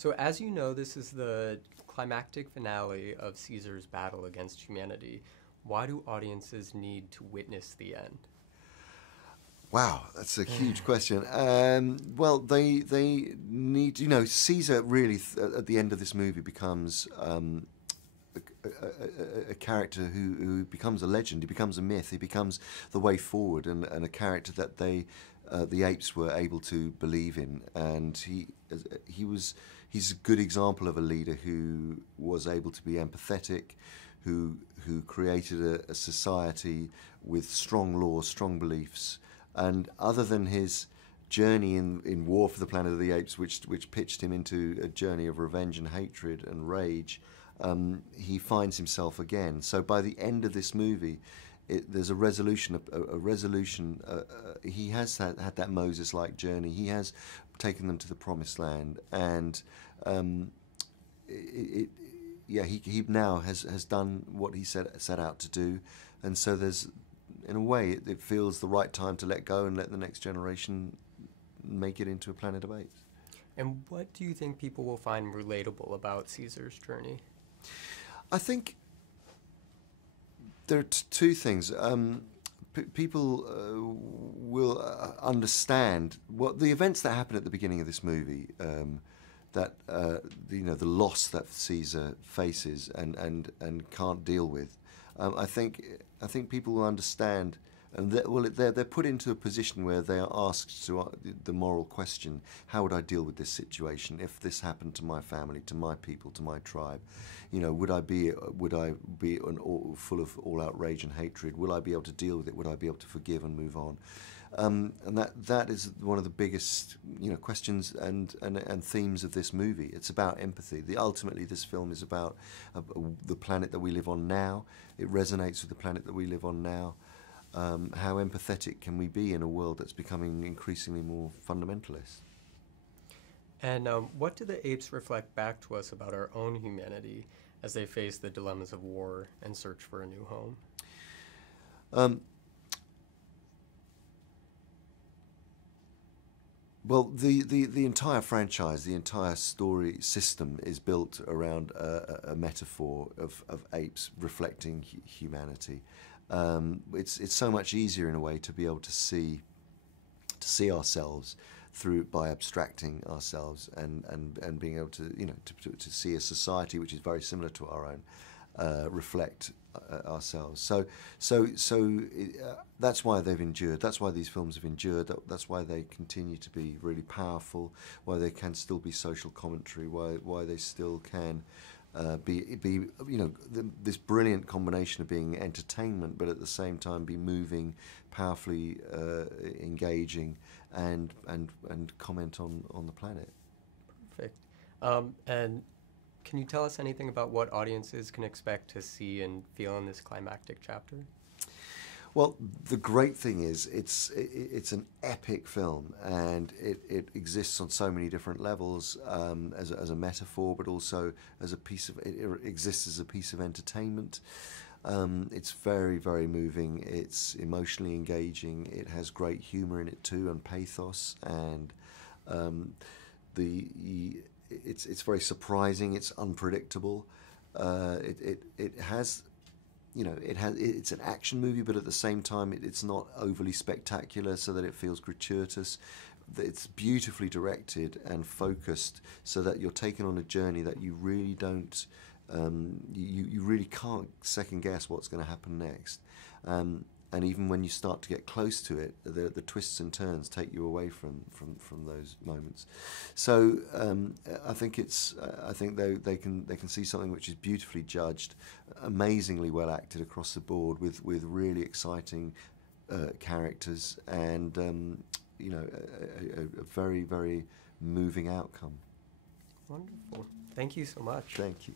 So as you know, this is the climactic finale of Caesar's battle against humanity. Why do audiences need to witness the end? Wow, that's a huge question. Well, they need, Caesar really at the end of this movie becomes a character who becomes a legend. He becomes a myth. He becomes the way forward, and a character that the apes were able to believe in. And he's a good example of a leader who was able to be empathetic, who created a society with strong laws, strong beliefs. And other than his journey in War for the Planet of the Apes, which pitched him into a journey of revenge and hatred and rage, he finds himself again. So by the end of this movie, there's a resolution. He has had that Moses-like journey. He has taken them to the Promised Land, and he now has done what he set out to do. And so there's, in a way, it feels the right time to let go and let the next generation make it into a Planet of Apes. And what do you think people will find relatable about Caesar's journey? I think there are two things. People will understand what the events that happen at the beginning of this movie, the loss that Caesar faces and can't deal with. I think people will understand, and they're put into a position where they are asked to the moral question: how would I deal with this situation if this happened to my family, to my people, to my tribe? Would I be full of all outrage and hatred? Will I be able to deal with it? Would I be able to forgive and move on? And that is one of the biggest questions and themes of this movie. It's about empathy. Ultimately, this film is about the planet that we live on now. It resonates with the planet that we live on now. How empathetic can we be in a world that's becoming increasingly more fundamentalist? And what do the apes reflect back to us about our own humanity as they face the dilemmas of war and search for a new home? Well, the entire franchise, the entire story system is built around a metaphor of apes reflecting humanity. It's so much easier in a way to be able to see ourselves by abstracting ourselves and being able to to see a society which is very similar to our own reflect ourselves. So that's why they've endured. That's why these films have endured. That's why they continue to be really powerful. Why they can still be social commentary. Why they still can be this brilliant combination of being entertainment, but at the same time be moving, powerfully engaging, and comment on the planet. Perfect. And can you tell us anything about what audiences can expect to see and feel in this climactic chapter? Well, the great thing is it's an epic film, and it exists on so many different levels as a metaphor, but also as it exists as a piece of entertainment. It's very, very moving. It's emotionally engaging. It has great humor in it too, and pathos, and it's very surprising. It's unpredictable. It's an action movie, but at the same time, it's not overly spectacular, so that it feels gratuitous. It's beautifully directed and focused, so that you're taken on a journey that you really don't, you really can't second guess what's going to happen next. And even when you start to get close to it, the twists and turns take you away from those moments. So I think they can see something which is beautifully judged, amazingly well acted across the board, with really exciting characters, and a very, very moving outcome. Wonderful. Thank you so much. Thank you.